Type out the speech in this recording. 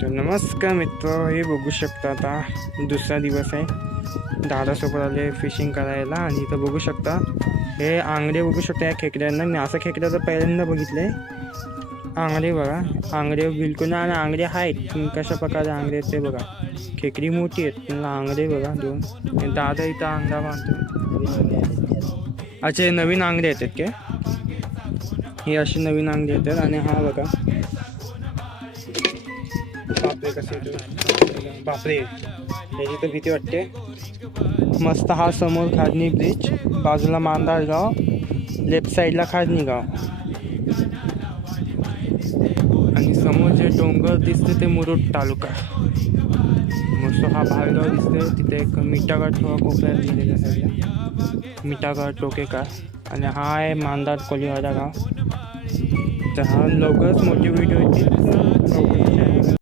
तर नमस्कार मित्र, हे बघू शकता आता दुसरा दिवस आहे. दादासोबत आले फिशिंग करायला आणि इथं बघू शकता हे आंगडे बघू शकता. या खेकड्यांना मी असं खेकड्या तर पहिल्यांदा बघितलंय. आंगडे बघा, आंगडे बिलकुल आणि आंगडे आहेत. कशा प्रकारे आंगडे आहेत ते बघा. खेकडी मोठी आहेत पण आंगडे बघा दोन. दादा इथं अंडा बांधतो. अच्छा, हे नवीन आंगडे येतात काय? हे असे नवीन अंडे येतात. आणि हा बघा, बापरे कसे बापरे, याची तर भीती वाटते. मस्त हा समोर खाजनी ब्रिज, बाजूला मांदार गाव, लेफ्ट साईडला खाजनी गाव आणि समोर जे डोंगर दिसते ते मुरुड तालुका. मस्त हा भालगाव दिसते. तिथे एक मिठागड कोपऱ्यात दिलेला साईडला मिठागड टोकेका. आणि हा आहे मांदार कोलीवाडा गाव. तर हा लवकरच मोठी व्हिडिओ येतील.